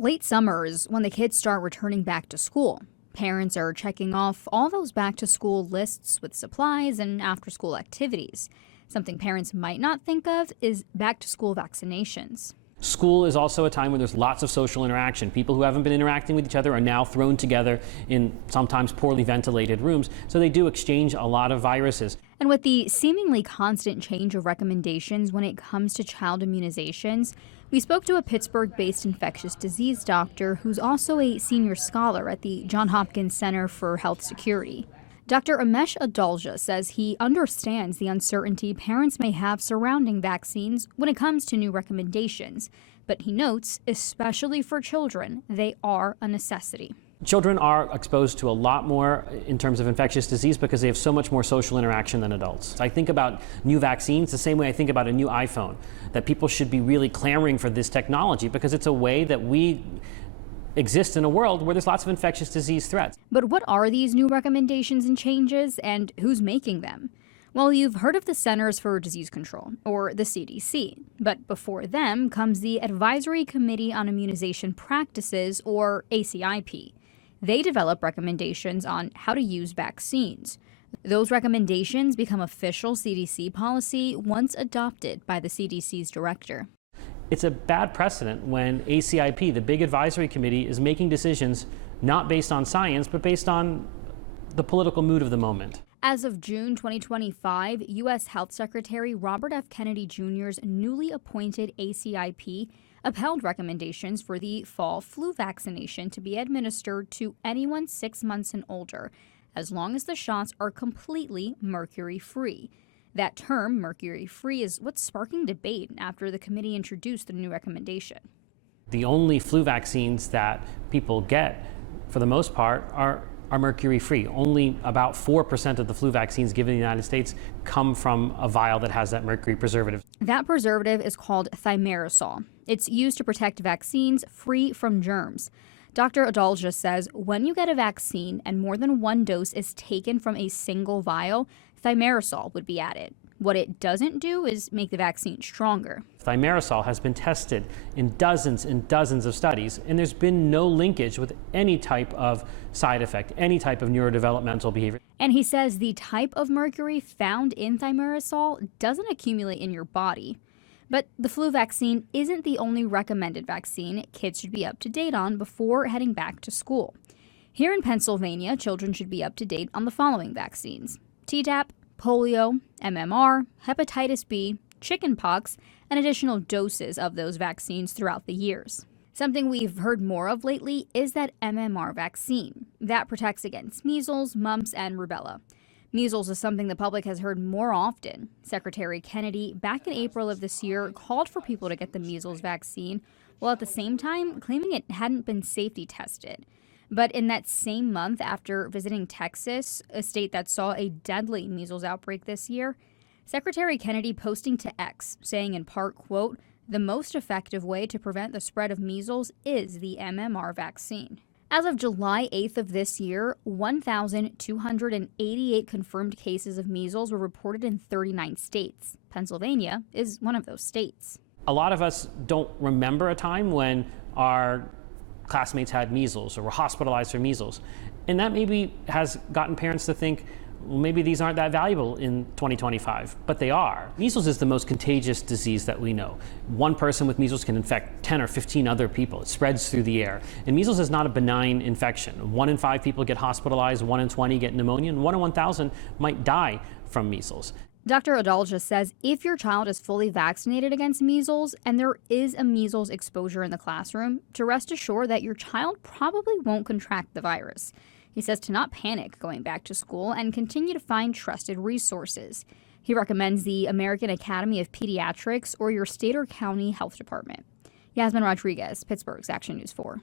Late summer is when the kids start returning back to school. Parents are checking off all those back to school lists with supplies and after school activities. Something parents might not think of is back to school vaccinations. School is also a time when there's lots of social interaction. People who haven't been interacting with each other are now thrown together in sometimes poorly ventilated rooms, so they do exchange a lot of viruses. And with the seemingly constant change of recommendations when it comes to child immunizations, we spoke to a Pittsburgh-based infectious disease doctor who's also a senior scholar at the Johns Hopkins Center for Health Security. Dr. Amesh Adalja says he understands the uncertainty parents may have surrounding vaccines when it comes to new recommendations, but he notes, especially for children, they are a necessity. Children are exposed to a lot more in terms of infectious disease because they have so much more social interaction than adults. I think about new vaccines the same way I think about a new iPhone, that people should be really clamoring for this technology because it's a way that we exist in a world where there's lots of infectious disease threats. But what are these new recommendations and changes, and who's making them? Well, you've heard of the Centers for Disease Control, or the CDC, but before them comes the Advisory Committee on Immunization Practices, or ACIP. They develop recommendations on how to use vaccines. Those recommendations become official CDC policy once adopted by the CDC's director. It's a bad precedent when ACIP, the big advisory committee, is making decisions not based on science, but based on the political mood of the moment. As of June 2025, U.S. Health Secretary Robert F. Kennedy Jr.'s newly appointed ACIP upheld recommendations for the fall flu vaccination to be administered to anyone 6 months and older, as long as the shots are completely mercury-free. That term, mercury-free, is what's sparking debate after the committee introduced the new recommendation. The only flu vaccines that people get, for the most part, are mercury-free. Only about 4% of the flu vaccines given in the United States come from a vial that has that mercury preservative. That preservative is called thimerosal. It's used to protect vaccines free from germs. Dr. Adalja says when you get a vaccine and more than one dose is taken from a single vial, thimerosal would be added. What it doesn't do is make the vaccine stronger. Thimerosal has been tested in dozens and dozens of studies, and there's been no linkage with any type of side effect, any type of neurodevelopmental behavior. And he says the type of mercury found in thimerosal doesn't accumulate in your body. But the flu vaccine isn't the only recommended vaccine kids should be up to date on before heading back to school. Here in Pennsylvania, children should be up to date on the following vaccines: Tdap, polio, MMR, hepatitis B, chickenpox, and additional doses of those vaccines throughout the years. Something we've heard more of lately is that MMR vaccine. That protects against measles, mumps, and rubella. Measles is something the public has heard more often. Secretary Kennedy, back in April of this year, called for people to get the measles vaccine, while at the same time claiming it hadn't been safety tested. But in that same month, after visiting Texas, a state that saw a deadly measles outbreak this year, Secretary Kennedy posting to X, saying in part, quote, "The most effective way to prevent the spread of measles is the MMR vaccine." As of July 8th of this year, 1,288 confirmed cases of measles were reported in 39 states. Pennsylvania is one of those states. A lot of us don't remember a time when our classmates had measles or were hospitalized for measles. And that maybe has gotten parents to think, well, maybe these aren't that valuable in 2025, but they are. Measles is the most contagious disease that we know. One person with measles can infect 10 or 15 other people. It spreads through the air. And measles is not a benign infection. 1 in 5 people get hospitalized, 1 in 20 get pneumonia, and 1 in 1,000 might die from measles. Dr. Adalja says if your child is fully vaccinated against measles and there is a measles exposure in the classroom, to rest assured that your child probably won't contract the virus. He says to not panic going back to school and continue to find trusted resources. He recommends the American Academy of Pediatrics or your state or county health department. Yasmin Rodriguez, Pittsburgh's Action News 4.